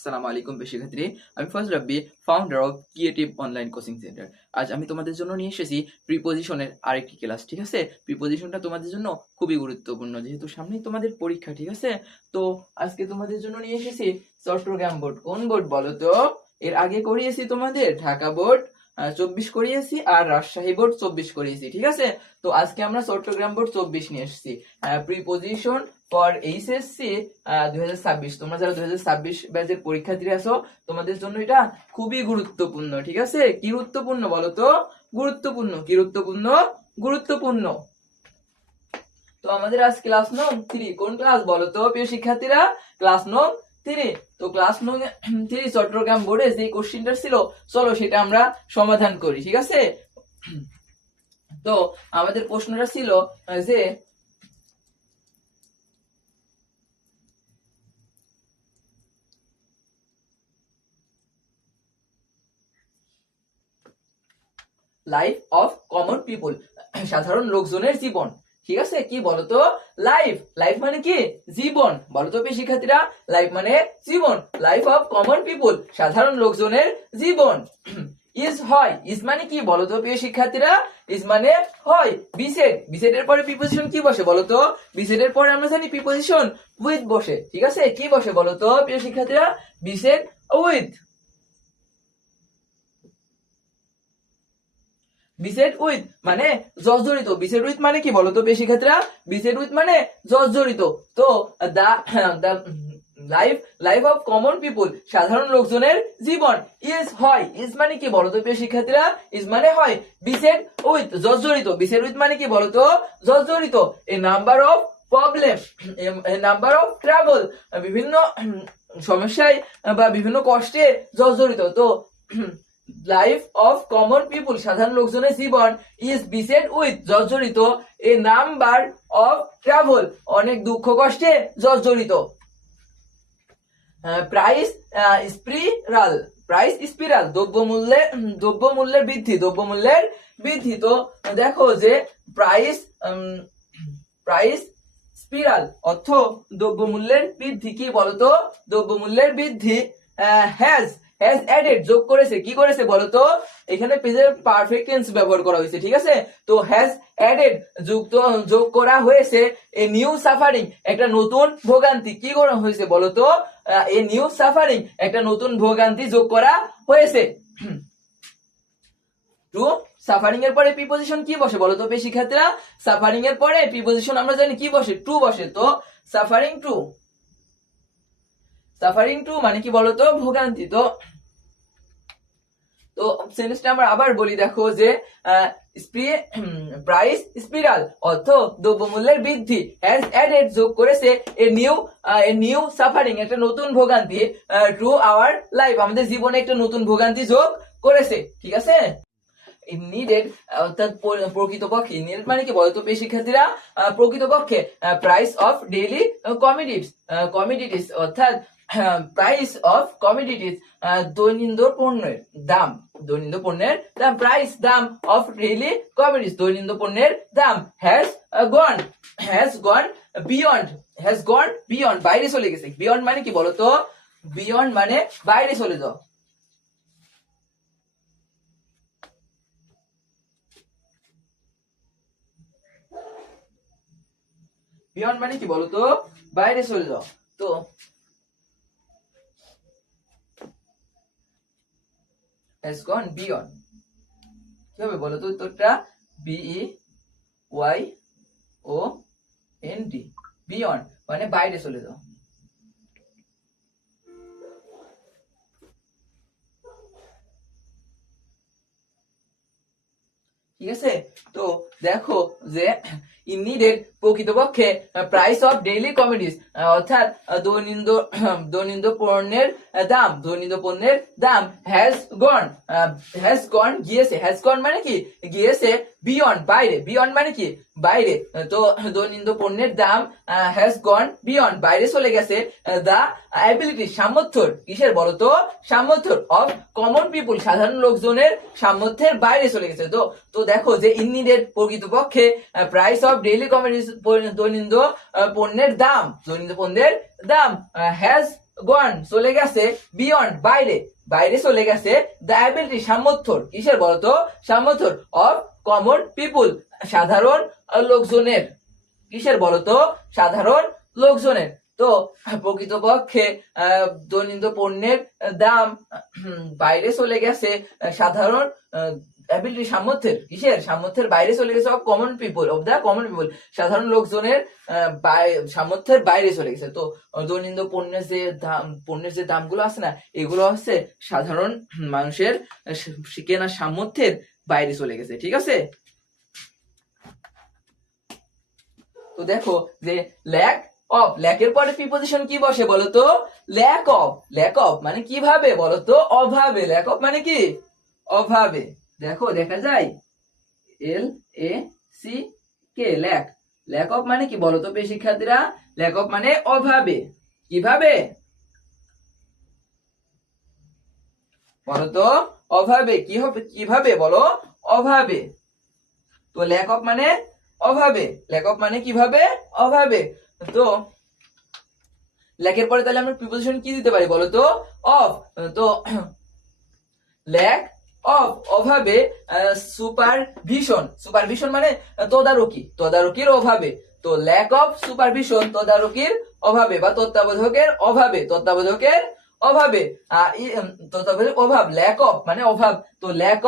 আসসালামু আলাইকুম শিক্ষার্থী। আমি first Rabbi, founder of creative online coaching centre. আজ আমি তোমাদের জন্য নিয়ে এসেছি প্রিপোজিশনের আরেকটি ক্লাস। ঠিক আছে, প্রিপোজিশনটা তোমাদের জন্য খুবই গুরুত্বপূর্ণ, যেহেতু সামনেই তোমাদের পরীক্ষা। ঠিক আছে, তো আজকে তোমাদের জন্য নিয়ে এসেছি চট্টগ্রাম বোর্ড। কোন বোর্ড বলো তো? এর আগে করিয়েছি তোমাদের ঢাকা বোর্ড 24 করিয়েছি, আর রাজশাহী বোর্ড 24 করিয়েছি। ঠিক আছে, তো আজকে আমরা চট্টগ্রাম বোর্ড 24 নিয়ে এসেছি। Preposition for HSC 2026। তোমরা যারা 2026 ব্যাচের পরীক্ষার্থী আছো, তোমাদের জন্য এটা খুবই গুরুত্বপূর্ণ। ঠিক আছে, কি গুরুত্বপূর্ণ বলো তো? গুরুত্বপূর্ণ, কি গুরুত্বপূর্ণ? গুরুত্বপূর্ণ। তো আমাদের আজ ক্লাস নং 3। কোন ক্লাস বলো তো প্রিয় শিক্ষার্থীরা? ক্লাস নং 3। তো ক্লাস নং 3 চট্টগ্রাম বোর্ডে যে কোশ্চেনটা ছিল, চলো সেটা আমরা সমাধান করি। ঠিক আছে, তো আমাদের প্রশ্নটা ছিল যে লাইফ অফ কমন পিপল, সাধারণ লোকজনের জীবন। ঠিক আছে, কি বলতো? লাইফ, লাইফ মানে কি? জীবন। বলতো প্রিয় শিক্ষার্থীরা, লাইফ মানে জীবন। লাইফ অফ কমন পিপল, সাধারণ লোকজনের জীবন। ইজ হয়, ইজ মানে কি বলতো প্রিয় শিক্ষার্থীরা? ইজ মানে হয়। বিসেড, বিসেডের পরে প্রিপোজিশন কি বসে বলতো? বিসেডের পরে আমরা জানি প্রিপোজিশন উইথ বসে। ঠিক আছে, কি বসে বলতো প্রিয় শিক্ষার্থীরা? বিসেড উইথ। বিসেড উইথ মানে জর্জরিত। বিসেড উইথ মানে কি বলতো প্রিয় শিক্ষার্থীরা? বিসেড উইথ মানে জর্জরিত। তো the life, life of common people, সাধারণ লোকজনের জীবন। ইজ হয়, ইজ মানে কি বলতো প্রিয় শিক্ষার্থীরা? ইজ মানে হয়। বিসেড উইথ জর্জরিত, বিসেড উইথ মানে কি বলতো? জর্জরিত। A number of problem, a number of trouble, বিভিন্ন সমস্যায় বা বিভিন্ন কষ্টে জর্জরিত। তো লাইফ অফ কমন পিপুল, সাধারণ লোকজনের জীবন, ইজ বিসেড উইথ জর্জরিত, এ নাম্বার অফ ট্রাভেল, অনেক দুঃখ কষ্টে জর্জরিত। প্রাইস স্পিরাল, প্রাইস স্পিরাল, দ্রব্যমূল্যের বৃদ্ধি, দ্রব্যমূল্যের বৃদ্ধি। তো দেখো যে প্রাইস, প্রাইস স্পিরাল অর্থ দ্রব্যমূল্যের বৃদ্ধি। কি বলতো? দ্রব্যমূল্যের বৃদ্ধি। হ্যাজ, হ্যাজ অ্যাডেড যোগ করেছে। কি করেছে বলতো? এখানে প্রেজেন্ট পারফেক্ট টেন্স ব্যবহার করা হয়েছে। ঠিক আছে, তো হ্যাজ অ্যাডেড যোগ করা হয়েছে এ নিউ সাফারিং, একটা নতুন ভোগান্তি। কি করা হয়েছে বলতো? এ নিউ সাফারিং, একটা নতুন ভোগান্তি যোগ করা হয়েছে। টু, সাফারিং এর পরে প্রিপোজিশন কি বসে বলতো প্রিয় শিক্ষার্থীরা? সাফারিং এর পরে প্রিপোজিশন আমরা জানি কি বসে? টু বসে। তো সাফারিং টু, সাফারিং টু মানে কি বলতো? ভোগান্তি। তো তো সেন্টেন্সটা আমরা আবার বলি, দেখো যে প্রাইস স্পিরাল অর্থ দ্রব্যমূল্যের বৃদ্ধি, হ্যাজ অ্যাডেড যোগ করেছে এ নিউ সাফারিং, একটা নতুন ভোগান্তি, টু আওয়ার লাইফ, আমাদের জীবনে একটা নতুন ভোগান্তি যোগ করেছে। ঠিক আছে, নিডেড অর্থাৎ প্রকৃতপক্ষে, নিডেড মানে কি বলতো প্রিয় শিক্ষার্থীরা? প্রকৃতপক্ষে প্রাইস অফ ডেইলি কমিডিটিস অর্থাৎ প্রাইস অফ কমিডিটিস, দৈনন্দিন পণ্যের দাম, দৈনন্দিন পণ্যের দাম। প্রাইস, দাম, অফ ডেইলি কমিডিটিস, দৈনন্দিন পণ্যের দাম। Has gone, has gone beyond, has gone beyond, বাইরে চলে গেছে। বিয়ন্ড মানে কি বলতো? বিয়ন্ড মানে বাইরে চলে যাও। বিয়ন্ড মানে কি বলতো? বাইরে চলে যাও। তো has gone beyond, কি হবে বলতো উত্তরটা? BEYOND, বিয়ন্ড মানে বাইরে চলে যাও। ঠিক আছে, তো দেখো যে ইনিডেড প্রকৃতপক্ষে প্রাইস অফ ডেইলি কমিডিস অর্থাৎ দৈনন্দিন পণ্যের দাম, দৈনন্দিন পণ্যের দাম। হ্যাজ গন গিয়েছে, হ্যাজ গন মানে কি? গিয়েছে। বিয়ন্ড বাইরে, বিয়ন্ড মানে কি? বাইরে। তো দৈনন্দিন পণ্যের দাম হ্যাজ গন বিয়ন্ড, বাইরে চলে গেছে। দা অ্যাবিলিটি, সামর্থ্য, কিসের বলতো? সামর্থ্য অফ কমন পিপুল, সাধারণ লোকজনের সামর্থ্যের বাইরে চলে গেছে। তো তো দেখো যে ইননিডেড প্রকৃতপক্ষে প্রাইস অফ ডেইলি কমিডিস, দৈনন্দিন পণ্যের দাম, দৈনন্দিন পণ্যের দাম। হ্যাজ গন চলে গেছে, বিয়ন্ড বাইরে, বাইরে চলে গেছে, দ্য অ্যাবিলিটি সামর্থ্য, কিসের বলতো, সামর্থ্য অফ কমন পিপুল, সাধারণ লোকজনের, কিসের বলতো, সাধারণ লোকজনের। তো প্রকৃতপক্ষে দৈনন্দিন পণ্যের দাম বাইরে চলে গেছে সাধারণ অ্যাবিলিটি সামর্থ্যের, কিসের সামর্থ্যের বাইরে চলে গেছে, of common people, of the common people, সাধারণ লোকজনের সামর্থ্যের বাইরে চলে গেছে। তো দৈনন্দিন পণ্যের যে দামগুলো আছে না, এগুলো হচ্ছে সাধারণ মানুষের কেনার সামর্থ্যের বাইরে চলে গেছে, ঠিক আছে। তো দেখো যে ল্যাক অফ, ল্যাকের পরে প্রিপজিশন কি বসে বলতো, ল্যাক অফ, ল্যাক অফ মানে কিভাবে বলতো, অভাবে, ল্যাক অফ মানে কি, অভাবে। দেখো দেখা যায় L A C K, lack, lack of মানে কি বলতো প্রিয় শিক্ষার্থীরা, ল্যাক অফ মানে অভাবে, কিভাবে বলতো, অভাবে, কি হবে, কিভাবে বলো, অভাবে। তো ল্যাক অফ মানে অভাবে, ল্যাক অফ মানে কিভাবে, অভাবে। তো ল্যাকের পরে তাহলে আমরা প্রিপোজিশন কি দিতে পারি বলতো, অফ। তো ল্যাক অফ অভাবে, সুপারভিশন, সুপারভিশন মানে তদারকি, তদারকির অভাবে। তো ল্যাক অফ সুপারভিশন, তদারকির অভাবে বা তত্ত্বাবধায়কের অভাবে, তত্ত্বাবধায়কের অভাবে, তত্ত্বাবধায়ক অভাব, ল্যাক অফ মানে অভাব। তো ল্যাক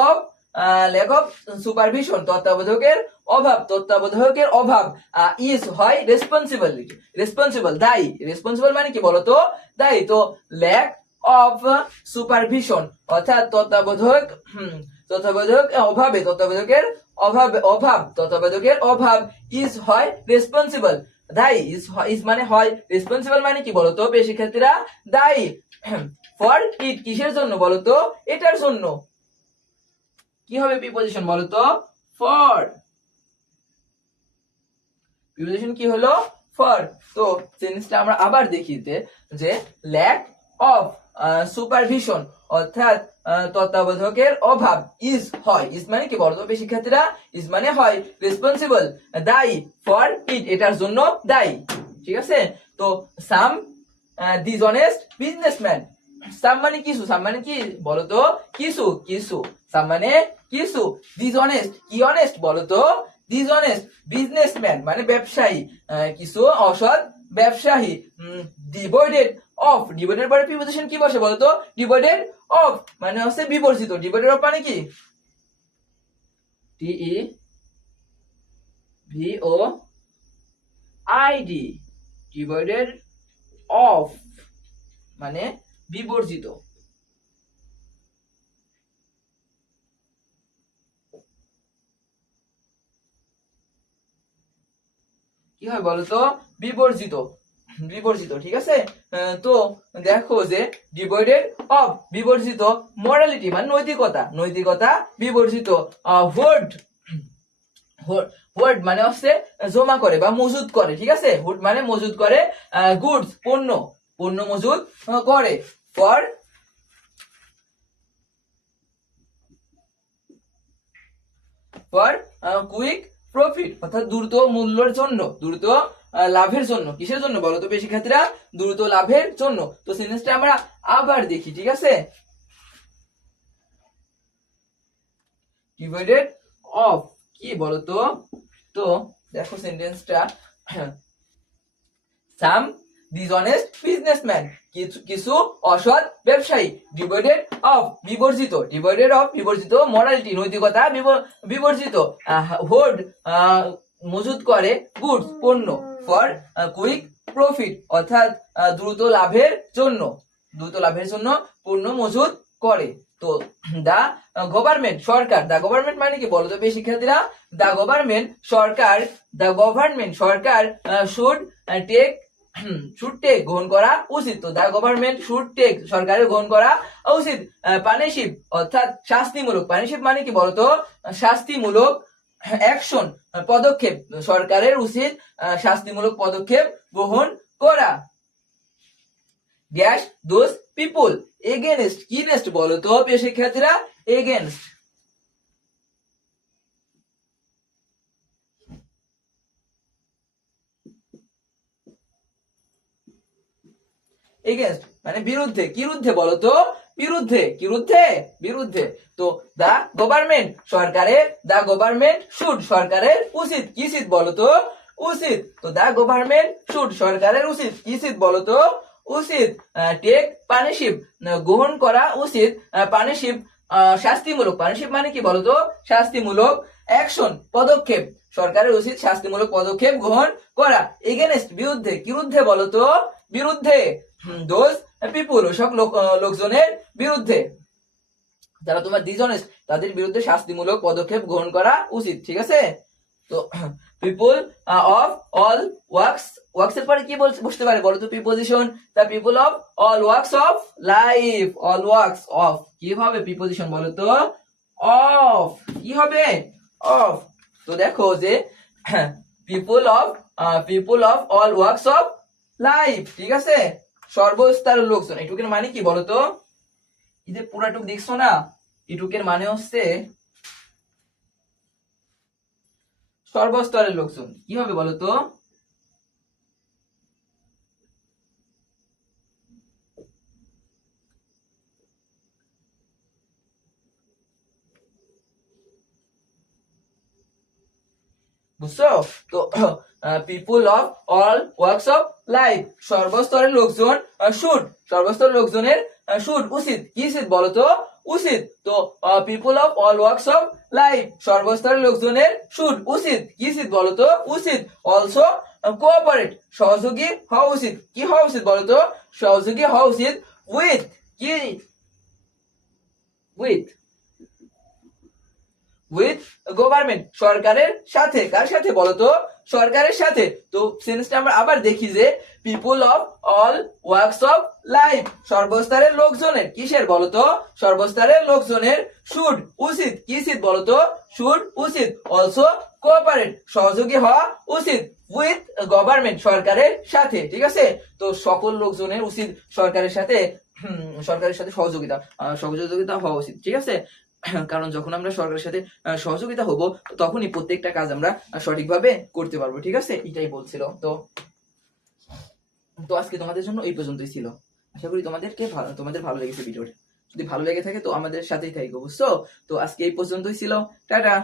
অফ সুপারভিশন, তত্ত্বাবধায়কের অভাব, তত্ত্বাবধায়কের অভাব, ইজ হয় রেসপন্সিবিলিটি, রেসপন্সিবল দায়ী, রেসপন্সিবল মানে কি বলতো, দায়ী। তো ল্যাক অফ সুপারভিশন অর্থাৎ তত্ত্বাবধায়ক, তত্ত্বাবধায়ক অভাবে, তত্ত্বাবধায়কের অভাবে, অভাব, তত্ত্বাবধায়কের অভাব, ইজ হয় রেসপন্সিবল দায়ী, ইজ মানে হয়, রেসপন্সিবল মানে কি বলতো প্রিয় শিক্ষার্থীরা, দায়ী, ফর ইট কিসের জন্য বলতো, এটার জন্য। কি হবে প্রিপজিশন বলতো, ফর, প্রিপজিশন কি হলো, ফর। তো সেন্টেন্সটা আমরা আবার দেখিতে যে ল্যাক অফ সুপারভিশন অর্থাৎ তত্ত্বাবধায়কের অভাব, ইজ হয়, ইজ মানে কি বলতো শিক্ষার্থীরা, ইজ মানে হয়, রেসপন্সিবল দায়ী, ফর ইট এটার জন্য দায়ী, ঠিক আছে। তো সাম ডিসঅনেস্ট বিজনেসম্যান, সাম মানে কিছু, সাম মানে কি বলতো, কিছু, কিছু, সাম মানে কিছু, ডিসঅনেস্ট কি অনেস্ট বলতো, ডিসঅনেস্ট বিজনেসম্যান মানে ব্যবসায়ী, কিছু অসৎ ব্যবসায়ী, ডিভোটেড অফ, ডিভোটেড পরে প্রিপজিশন কি বসে বলতো, ডিভোটেড অফ মানে হচ্ছে বিবর্জিত, ডিভোটেড অফ মানে কি, T E V O I D, devoted of মানে বিবর্জিত। কি হয় বলতো, বিবর্জিত, বিবর্জিত, ঠিক আছে। তো দেখো যে ডিভয়েডেড অফ বিবর্জিত, মোরালিটি মানে নৈতিকতা, নৈতিকতা বিবর্জিত, হোর্ড, হোর্ড মানে হচ্ছে জমা করে বা মজুদ করে, ঠিক আছে, হোর্ড মানে মজুদ করে, গুডস পণ্য, পণ্য মজুদ করে, ফর ফর কুইক প্রফিট অর্থাৎ দ্রুত মূল্যের জন্য, দ্রুত লাভের জন্য, কিসের জন্য বলতো বেশি শিক্ষার্থীরা, দ্রুত লাভের জন্য। তো সেন্টেন্সটা আমরা আবার দেখি, ঠিক আছে, ডিভাইডেড অফ কি বলতো, তো দেখো সেন্টেন্সটা, সাম ডিসঅনেস্ট বিজনেসম্যান কিছু অসৎ ব্যবসায়ী, ডিভাইডেড অফ বিবর্জিত, ডিভাইডেড অফ বিবর্জিত, মোরালিটি নৈতিকতা বিবর্জিত, হোর্ড মজুদ করে, গুডস পণ্য, ফর কুইক প্রফিট অর্থাৎ দ্রুত লাভের জন্য, দ্রুত লাভের জন্য পণ্য মজুদ করে। তো দা গভর্নমেন্ট সরকার, দা গভর্নমেন্ট মানে কি বলতো প্রিয় শিক্ষার্থীরা, দা গভর্নমেন্ট সরকার, দা গভর্নমেন্ট সরকার শুড টেক, শুড টেক গ্রহণ করা উচিত। তো দা গভর্নমেন্ট শুড টেক সরকারের গ্রহণ করা উচিত, পানিশিপ অর্থাৎ শাস্তিমূলক, পানিশিপ মানে কি বলতো, শাস্তিমূলক অ্যাকশন পদক্ষেপ, সরকারের উচিত শাস্তিমূলক পদক্ষেপ গ্রহণ করা, ড্যাশ দোজ পিপল এগেনস্ট, কি নেস্ট বলতো প্রিয় শিক্ষার্থীরা, এগেনস্ট, এগেনস্ট মানে বিরুদ্ধে, কিরুদ্ধে বলো তো? বিরুদ্ধে, কিরুদ্ধে? বিরুদ্ধে। তো দা গভর্নমেন্ট সরকারের, দা গভর্নমেন্ট শুড সরকারের উচিত, কিসিত বলো তো? উচিত। তো দা গভর্নমেন্ট শুড সরকারের উচিত, কিসিত বলো তো? উচিত। টেক পানিশিপ গ্রহণ করা উচিত, পানিশিপ শাস্তিমূলক, পানিশিপ মানে কি বলতো? শাস্তিমূলক অ্যাকশন পদক্ষেপ, সরকারের উচিত শাস্তিমূলক পদক্ষেপ গ্রহণ করা। এগেনস্ট বিরুদ্ধে, কিরুদ্ধে বলতো? বিরুদ্ধে। দোজ পিপুল ওসব লোকজনের বিরুদ্ধে যারা তোমার ডিসঅনেস্ট, তাদের বিরুদ্ধে শাস্তিমূলক পদক্ষেপ গ্রহণ করা উচিত, ঠিক আছে? তো people of all works, works এর পরে কি বসতে পারে বলো তো? Preposition. The people of all works of life, all works of কি হবে প্রিপোজিশন বলো তো? অফ। কি হবে? অফ। তো দেখো যে people of all works of life, ঠিক আছে? সর্বস্তরের লোকজন, এটুকের মানে কি বলতো? এই যে পুরাটুক দেখছো না, এটুকের মানে হচ্ছে সর্বস্তরের লোকজন। কি হবে বলতো? বুঝছো? তো people of all works of life, সর্বস্তরের লোকজন শুড, সর্বস্তরের লোকজনের শুড উচিত, কি উচিত বলতো? উচিত। তো people of all works of life, সর্বস্তরের লোকজনের শুড উচিত, কি উচিত বলতো? উচিত। অলসো কোঅপারেট, সহযোগী হওয়া উচিত, কি হওয়া উচিত বলতো? সহযোগী হওয়া উচিত। উইথ, কি? উইথ, উইথ গভর্নমেন্ট সরকারের সাথে, কার সাথে বলতো? সরকারের সাথে। তো সেন্সটা আমরা আবার দেখি যে people of all works of life, সর্বস্তরের লোকজনের, কিসের বলতো? সর্বস্তরের লোকজনের শুড উচিত, কি উচিত বলতো? শুড উচিত। অলসো কোঅপারেট, সহযোগী হওয়া উচিত। উইথ গভর্নমেন্ট সরকারের সাথে, ঠিক আছে? তো সকল লোকজনের উচিত সরকারের সাথে, সরকারের সাথে সহযোগিতা হওয়া উচিত, ঠিক আছে? কারণ যখন আমরা সরকারের সাথে সহযোগিতা হব, তখনই প্রত্যেকটা কাজ আমরা সঠিকভাবে করতে পারবো, ঠিক আছে? এটাই বলছিল। তো তো আজকে তোমাদের জন্য এই পর্যন্তই ছিল। আশা করি তোমাদের ভালো লেগেছে ভিডিওটা। যদি ভালো লেগে থাকে তো আমাদের সাথেই থাকো, বুঝছো? তো আজকে এই পর্যন্তই ছিল। টাটা।